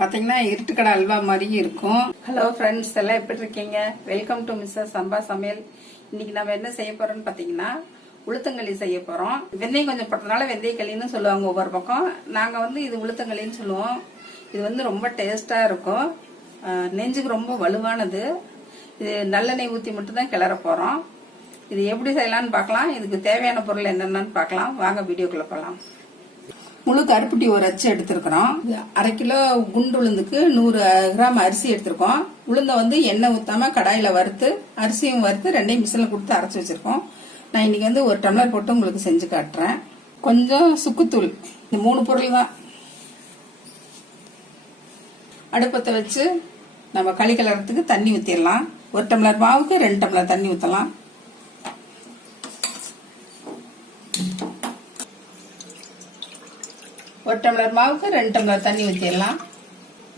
பாத்தீங்கன்னா இருட்டுக்கடை அல்வா மாதிரி இருக்கும். ஹலோ ஃப்ரெண்ட்ஸ், எல்லாம் எப்படி இருக்கீங்க? வெல்கம் டு மிஸ்ஸஸ் சம்பா சமையல். இன்னைக்கு நம்ம என்ன செய்ய போறோம்னு பாத்தீங்கன்னா உளுத்தங்களி செய்ய போறோம். வெந்தயம் கொஞ்சம் போட்டதுனால வெந்தய களின்னு சொல்லுவாங்க ஒவ்வொரு பக்கம். நாங்க இது உளுத்தங்களின்னு சொல்லுவோம். இது ரொம்ப டேஸ்டா இருக்கும். நெஞ்சுக்கு ரொம்ப வலுவானது. இது நல்லெண்ணெய் ஊத்தி மட்டும் தான் கிளற போறோம். இது எப்படி செய்யலாம்னு பார்க்கலாம். இதுக்கு தேவையான பொருள் என்னென்னு பார்க்கலாம். வாங்க வீடியோக்குள்ள போகலாம். முழு கருப்பட்டி ஒரு அச்சு எடுத்திருக்கிறோம். 1/2 கிலோ குண்டு உளுந்துக்கு 100 கிராம் அரிசி எடுத்திருக்கோம். உளுந்த எண்ணெய் ஊத்தாம கடாயில வறுத்து அரிசியும் வறுத்து ரெண்டையும் மிஷின்ல கொடுத்து அரைச்சு வச்சிருக்கோம். நான் இன்னைக்கு 1 டம்ளர் போட்டு உங்களுக்கு செஞ்சு காட்டுறேன். கொஞ்சம் சுக்குத்தூள், இந்த 3 பொருள் தான். அடுப்பத்தை வச்சு நம்ம களி கிளறதுக்கு தண்ணி ஊத்திடலாம். 1 டம்ளர் மாவுக்கு 2 டம்ளர் தண்ணி ஊத்தலாம். ஒரு டம்ளர் மாவுக்கு 2 டம்ளர் தண்ணி ஊற்றிடலாம்.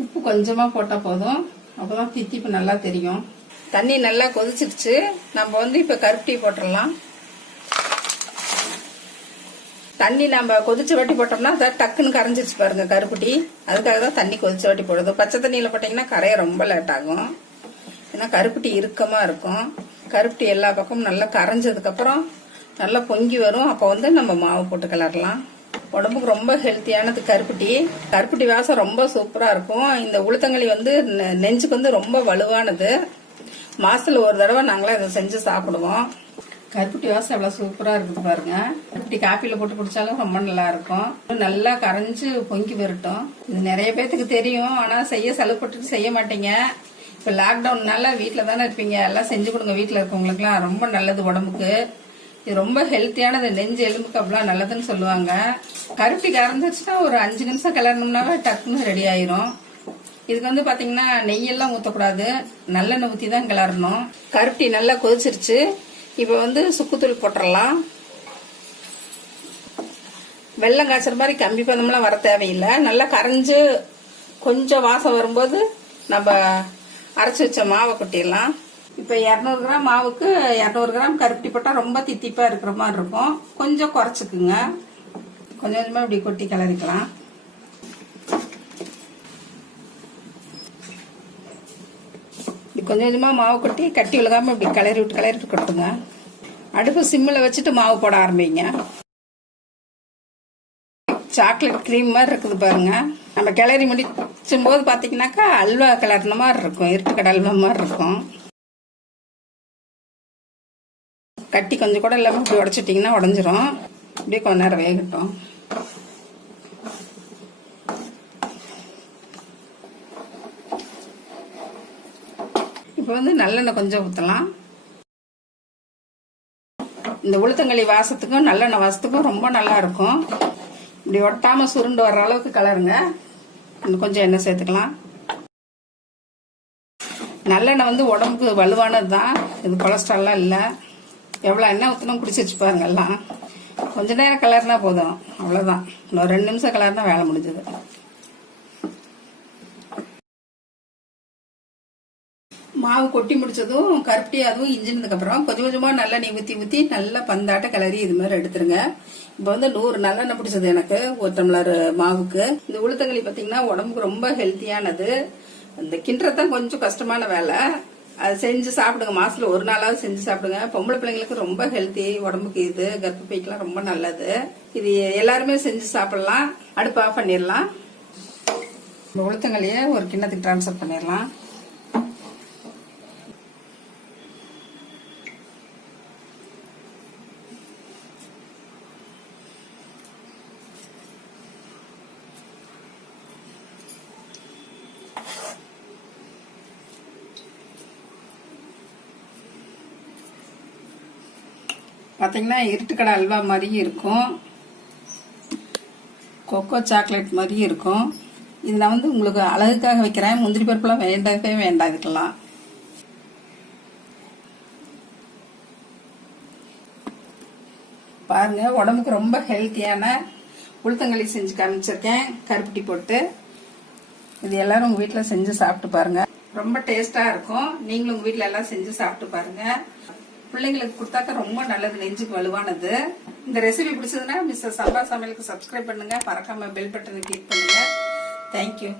உப்பு கொஞ்சமா போட்டா போதும், அப்பதான் தித்திப்பு நல்லா தெரியும். தண்ணி நல்லா கொதிச்சிருச்சு. நம்ம இப்ப கருப்பட்டி போட்டுடலாம். தண்ணி நம்ம கொதிச்ச வாட்டி போட்டோம்னா டக்குன்னு கரைஞ்சிருச்சு பாருங்க கருப்பட்டி. அதுக்காக தான் தண்ணி கொதிச்ச வாட்டி போடுறது. பச்சை தண்ணியில போட்டீங்கன்னா கரைய ரொம்ப லேட் ஆகும். ஏன்னா கருப்பட்டி இறுக்கமா இருக்கும். கருப்பட்டி எல்லா பக்கமும் நல்லா கரைஞ்சதுக்கு அப்புறம் நல்லா பொங்கி வரும். அப்ப நம்ம மாவு போட்டு கிளறலாம். உடம்புக்கு ரொம்ப ஹெல்த்தியானது கருப்பட்டி. கருப்பட்டி வாசம் ரொம்ப சூப்பரா இருக்கும். இந்த உளுத்தங்களி நெஞ்சுக்கு ரொம்ப வலுவானது. மாசத்துல ஒரு தடவை நாங்களே இதை செஞ்சு சாப்பிடுவோம். கருப்பட்டி வாசம் எவ்வளவு சூப்பரா இருக்குது பாருங்க. கருப்பட்டி காப்பில போட்டு குடிச்சாலும் ரொம்ப நல்லா இருக்கும். நல்லா கரைஞ்சு பொங்கி வரட்டும். இது நிறைய பேத்துக்கு தெரியும், ஆனா செய்ய செலவுப்பட்டு செய்ய மாட்டீங்க. இப்ப லாக்டவுன்னால வீட்டுல தானே இருப்பீங்க. எல்லாம் செஞ்சு கொடுங்க. வீட்டுல இருக்கவங்களுக்கு எல்லாம் ரொம்ப நல்லது உடம்புக்கு. இது ரொம்ப ஹெல்த்தியானது. நெஞ்சு எலும்புக்கு அவ்வளோ நல்லதுன்னு சொல்லுவாங்க. கருப்பட்டி கறந்துச்சுன்னா ஒரு 5 நிமிஷம் கிளறணும்னாவே டக்குன்னு ரெடி ஆயிரும். இதுக்கு பாத்தீங்கன்னா நெய்யெல்லாம் ஊற்றக்கூடாது, நல்லெண்ணெய் ஊற்றி தான் கிளறணும். கருப்பட்டி நல்லா கொதிச்சிருச்சு. இப்போ சுக்குத்தூள் போட்டுடலாம். வெள்ளம் காய்ச்சற மாதிரி கம்பி பதம்லாம் வர தேவையில்லை. நல்லா கரைஞ்சு கொஞ்சம் வாசம் வரும்போது நம்ம அரைச்சி வச்ச மாவை கொட்டிடலாம். இப்ப 200 கிராம் மாவுக்கு 200 கிராம் கருப்பட்டி போட்டா ரொம்ப தித்திப்பா இருக்கிற மாதிரி இருக்கும். கொஞ்சம் குறைச்சுக்குங்க. கொஞ்சம் கொஞ்சமா இப்படி கொட்டி கிளறிக்கலாம். கொஞ்சம் கொஞ்சமா மாவு கொட்டி கட்டி விழுகாம இப்படி கிளறிட்டு கொட்டுங்க. அடுப்பு சிம்மில் வச்சுட்டு மாவு போட ஆரம்பிங்க. சாக்லேட் கிரீம் மாதிரி இருக்குது பாருங்க. நம்ம கிளறி முடிச்சும் போது பாத்தீங்கன்னாக்கா அல்வா கிளறின மாதிரி இருக்கும். இருட்டுக்கடை அல்வா மாதிரி இருக்கும். கட்டி கொஞ்சம் கூட இல்லாம இப்படி உடைச்சிட்டீங்கன்னா உடஞ்சிரும். இப்படியே கொஞ்ச நேரம் வேகட்டும். இப்போ நல்லெண்ணெய் கொஞ்சம் ஊற்றலாம். இந்த உளுத்தங்களி வாசத்துக்கும் நல்லெண்ணெய் வாசத்துக்கும் ரொம்ப நல்லா இருக்கும். இப்படி ஒட்டாம சுருண்டு வர்ற அளவுக்கு கலருங்க. இன்னும் கொஞ்சம் எண்ணெய் சேர்த்துக்கலாம். நல்லெண்ணெய் உடம்புக்கு வலுவானது தான். இது கொலஸ்ட்ரால்லாம் இல்லை. எவ்வளோ எண்ணெய் ஊற்றணும் குடிச்சிருச்சு பாருங்க. எல்லாம் கொஞ்ச நேரம் கலர்னா போதும், அவ்வளோதான். இன்னும் 2 நிமிஷம் கலர்னா வேலை முடிஞ்சது. மாவு கொட்டி முடிச்சதும் கருப்பட்டி அதுவும் இஞ்சினதுக்கு அப்புறம் கொஞ்சம் கொஞ்சமா நல்லெண்ணெய் ஊற்றி நல்லா பந்தாட்ட கிளறி இது மாதிரி எடுத்துருங்க. இப்போ 100 நல்லெண்ணெய் பிடிச்சது எனக்கு 1 டம்ளர் மாவுக்கு. இந்த உளுத்தங்களி பார்த்தீங்கன்னா உடம்புக்கு ரொம்ப ஹெல்த்தியானது. இந்த கிண்டுறதான் கொஞ்சம் கஷ்டமான வேலை. அது செஞ்சு சாப்பிடுங்க. மாசத்துல ஒரு நாளாவது செஞ்சு சாப்பிடுங்க. பொம்பளை பிள்ளைங்களுக்கு ரொம்ப ஹெல்த்தி உடம்புக்கு. இது கர்ப்பப்பைக்கெல்லாம் ரொம்ப நல்லது. இது எல்லாருமே செஞ்சு சாப்பிடலாம். அடுப்பு ஆஃப் பண்ணிடலாம். உளுத்தங்களையே ஒரு கிண்ணத்துக்கு டிரான்ஸ்ஃபர் பண்ணிடலாம். பாத்தீங்கன்னா இருட்டுக்கடை அல்வா மாதிரி இருக்கும். கொக்கோ சாக்லேட் மாதிரி இருக்கும். இது நான் உங்களுக்கு அழகுக்காக வைக்கிறேன். முந்திரி பருப்புலாம் வேண்டவே வேண்டாம் இதுக்கெல்லாம். பாருங்க, உடம்புக்கு ரொம்ப ஹெல்த்தியான உளுத்தங்களி செஞ்சு காமிச்சிருக்கேன் கருப்பட்டி போட்டு. இது எல்லாரும் உங்க வீட்டுல செஞ்சு சாப்பிட்டு பாருங்க. ரொம்ப டேஸ்டா இருக்கும். நீங்களும் உங்க வீட்டுல எல்லாம் செஞ்சு சாப்பிட்டு பாருங்க. பிள்ளைங்களுக்கு கொடுத்தாக்க ரொம்ப நல்லது, நெஞ்சுக்கு வலுவானது. இந்த ரெசிபி பிடிச்சதுன்னா மிஸ்ஸஸ் சம்பா சமையலுக்கு சப்ஸ்கிரைப் பண்ணுங்க. மறக்காம பெல் பட்டனை கிளிக் பண்ணுங்க. தேங்க்யூ.